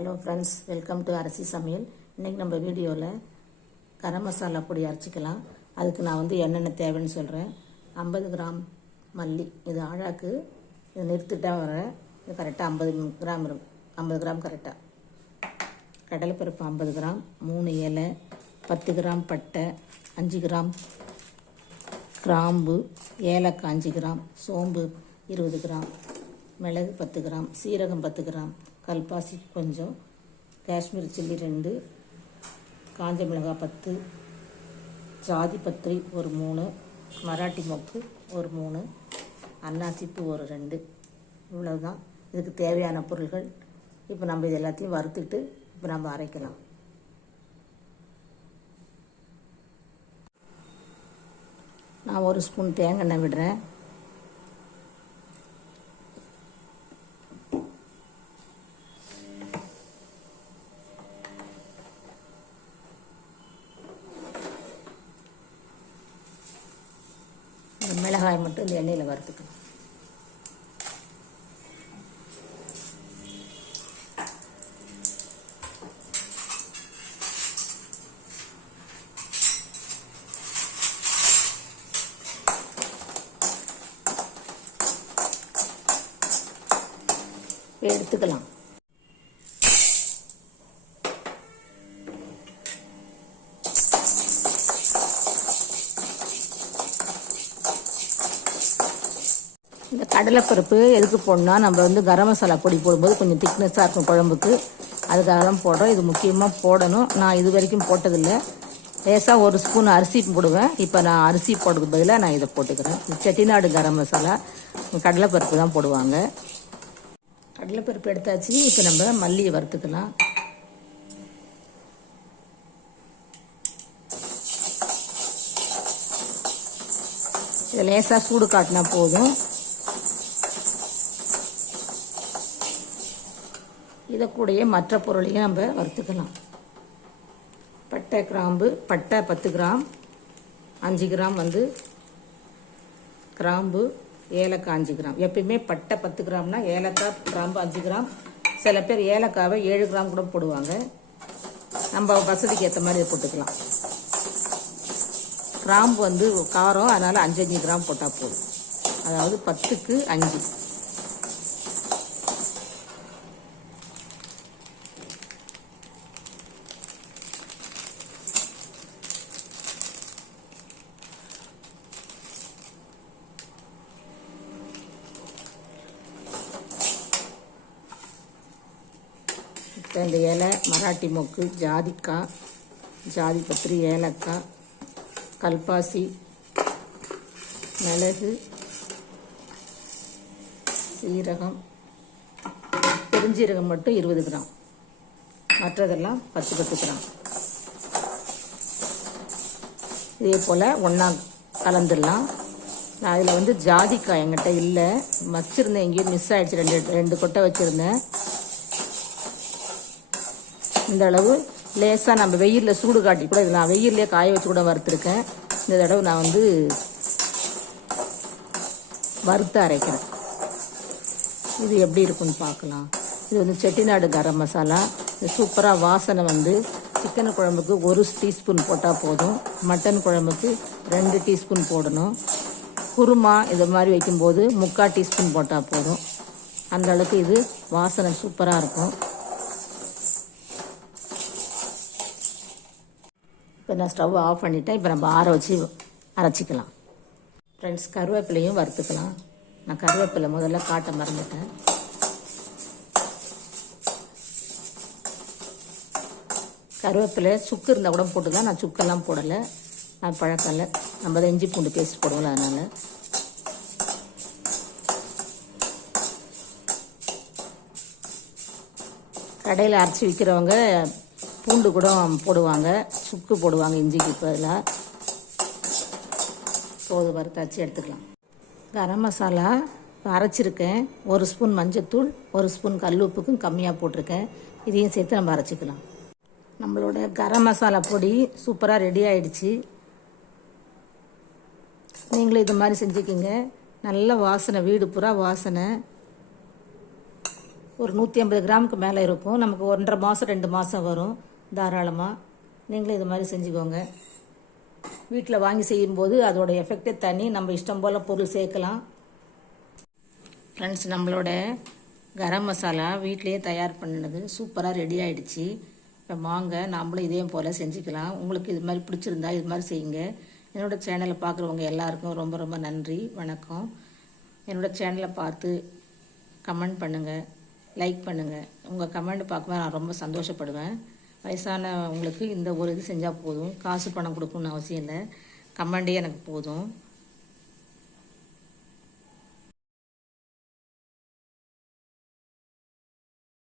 Hello friends welcome to அரிசி சமையல் இன்றைக்கி நம்ம வீடியோவில் கரம் மசாலா பொடி அரைச்சிக்கலாம். அதுக்கு நான் வந்து என்னென்ன தேவைன்னு சொல்கிறேன் ஐம்பது கிராம் மல்லி இது ஆழாக்கு இது நிறுத்திட்டா வரேன் இது கரெக்டாக ஐம்பது கிராம் இருக்கும் ஐம்பது கிராம் கரெக்டாக கடலைப்பருப்பு ஐம்பது கிராம் மூணு இலை பத்து கிராம் பட்டை அஞ்சு கிராம் கிராம்பு ஏலக்காய் அஞ்சு கிராம் சோம்பு இருபது கிராம். மிளகு பத்து கிராம் சீரகம் பத்து கிராம் கல்பாசி கொஞ்சம் காஷ்மீர் சில்லி ரெண்டு காஞ்ச மிளகாய் பத்து ஜாதி பத்திரி ஒரு மூணு மராட்டி மொக்கு ஒரு மூணு அன்னாசிப்பு ஒரு ரெண்டு. இவ்வளவுதான். இதுக்கு தேவையான பொருள்கள். இப்போ நம்ம இது எல்லாத்தையும் வறுத்துட்டு இப்போ நம்ம அரைக்கலாம். நான் ஒரு ஸ்பூன் தேங்காய் எண்ணெய் விடுறேன். வெங்காயம் மட்டும் இந்த எண்ணெயில் வறுத்துக்கணும். எடுத்துக்கலாம். கடலைப்பருப்பு எதுக்கு போடணும்னா நம்ம வந்து கரம் மசாலா பொடி போடும்போது கொஞ்சம் திக்னஸாக இருக்கும் குழம்புக்கு. அதுக்காக தான் போடுறோம். இது முக்கியமாக போடணும். நான் இது வரைக்கும் போட்டதில்லை. லேசாக ஒரு ஸ்பூன் அரிசி போடுவேன். இப்போ நான் அரிசி போடுறதுக்கு பதிலாக நான் இதை போட்டுக்கிறேன். செட்டிநாடு கரம் மசாலா. கடலைப்பருப்பு தான் போடுவாங்க. கடலைப்பருப்பு எடுத்தாச்சு. இப்போ நம்ம மல்லியை வறுத்துக்கலாம். இதை லேசாக சூடு காட்டினா போதும். இதை கூடயே மற்ற பொருளையும் நம்ம வறுத்துக்கலாம். பட்டை கிராம்பு பட்டை பத்து கிராம் அஞ்சு கிராம் வந்து கிராம்பு ஏலக்காய் அஞ்சு கிராம். எப்பயுமே பட்டை பத்து கிராம்னா ஏலக்காய் கிராம்பு அஞ்சு கிராம். சில பேர் ஏலக்காவை ஏழு கிராம் கூட போடுவாங்க. நம்ம வசதிக்கு ஏற்ற மாதிரி போட்டுக்கலாம். கிராம்பு வந்து காரம் அதனால் அஞ்சு அஞ்சு கிராம் போட்டால் போதும். அதாவது பத்துக்கு அஞ்சு. இப்போ இந்த இலை மராட்டி மொக்கு ஜாதிக்காய் ஜாதி பத்திரி ஏலக்காய் கல்பாசி மிளகு சீரகம் பெருஞ்சீரகம் மட்டும் இருபது கிராம். மற்றதெல்லாம் பத்து பத்து கிராம். இதே போல் ஒன்றா கலந்துடலாம். நான் அதில் வந்து ஜாதிக்காய் என்கிட்ட இல்லை. வச்சுருந்தேன் எங்கேயும் மிஸ் ஆகிடுச்சு ரெண்டு ரெண்டு கொட்டை வச்சுருந்தேன். இந்த அளவு லேசாக நம்ம வெயிலில் சூடு காட்டி கூட இது நான் வெயிலே காய வச்சு கூட வறுத்துருக்கேன். இந்த தடவை நான் வந்து வறுத்து அரைக்கிறேன். இது எப்படி இருக்குன்னு பார்க்கலாம். இது வந்து செட்டிநாடு கரம் மசாலா. இது சூப்பராக வாசனை வந்து சிக்கன் குழம்புக்கு ஒரு டீஸ்பூன் போட்டால் போதும். மட்டன் குழம்புக்கு ரெண்டு டீஸ்பூன் போடணும். குருமா இது மாதிரி வைக்கும்போது முக்கால் டீஸ்பூன் போட்டால் போதும். அந்த அளவுக்கு இது வாசனை சூப்பராக இருக்கும். இப்போ நான் ஸ்டவ் ஆஃப் பண்ணிட்டேன். இப்போ நம்ம ஆற வச்சு அரைச்சிக்கலாம். ஃப்ரெண்ட்ஸ் கருவேப்பிலையும் வறுத்துக்கலாம். நான் கருவேப்பிலை முதல்ல காட்ட மறந்துட்டேன். கருவேப்பிலை சுக்கு இருந்தால் கூட போட்டுக்கலாம். நான் சுக்கெல்லாம் போடலை. நான் பழக்கம் இல்லை. நம்ம தான் இஞ்சி பூண்டு பேஸ்ட் போடுவோம்ல அதனால். கடையில் அரைச்சி விற்கிறவங்க பூண்டு கூட போடுவாங்க சுக்கு போடுவாங்க இஞ்சிக்கு பதிலாக போது வறுத்தாச்சு எடுத்துக்கலாம். கரம் மசாலா அரைச்சிருக்கேன். ஒரு ஸ்பூன் மஞ்சத்தூள் ஒரு ஸ்பூன் கல் உப்புக்கும் கம்மியாக போட்டிருக்கேன். இதையும் சேர்த்து நம்ம அரைச்சிக்கலாம். நம்மளோட கரம் மசாலா பொடி சூப்பராக ரெடி ஆயிடுச்சு. நீங்களும் இது மாதிரி செஞ்சுக்கிங்க. நல்ல வாசனை வீடு பூரா வாசனை. ஒரு நூற்றி ஐம்பது கிராமுக்கு மேலே இருக்கும். நமக்கு ஒன்றரை மாதம் ரெண்டு மாதம் வரும் தாராளமாக நீங்களும் இது மாதிரி செஞ்சுக்கோங்க. வீட்டில் வாங்கி செய்யும்போது அதோட எஃபெக்டே தனி. நம்ம இஷ்டம் போல் பொருள் சேர்க்கலாம். ஃப்ரெண்ட்ஸ் நம்மளோட கரம் மசாலா வீட்டிலேயே தயார் பண்ணினது சூப்பராக ரெடி ஆகிடுச்சு இப்போ வாங்க நாமளும் இதே போல் செஞ்சுக்கலாம். உங்களுக்கு இது மாதிரி பிடிச்சிருந்தா இது மாதிரி செய்யுங்க. என்னோடய சேனலை பார்க்குறவங்க எல்லாருக்கும் ரொம்ப ரொம்ப நன்றி. வணக்கம். என்னோட சேனலை பார்த்து கமெண்ட் பண்ணுங்கள் லைக் பண்ணுங்கள் உங்கள் கமெண்ட் பார்க்கும்போது நான் ரொம்ப சந்தோஷப்படுவேன். வயசானவங்களுக்கு இந்த ஒரு இது செஞ்சால் போதும். காசு பணம் கொடுக்கணும்னு அவசியம் இல்லை. கமெண்டே எனக்கு போதும்.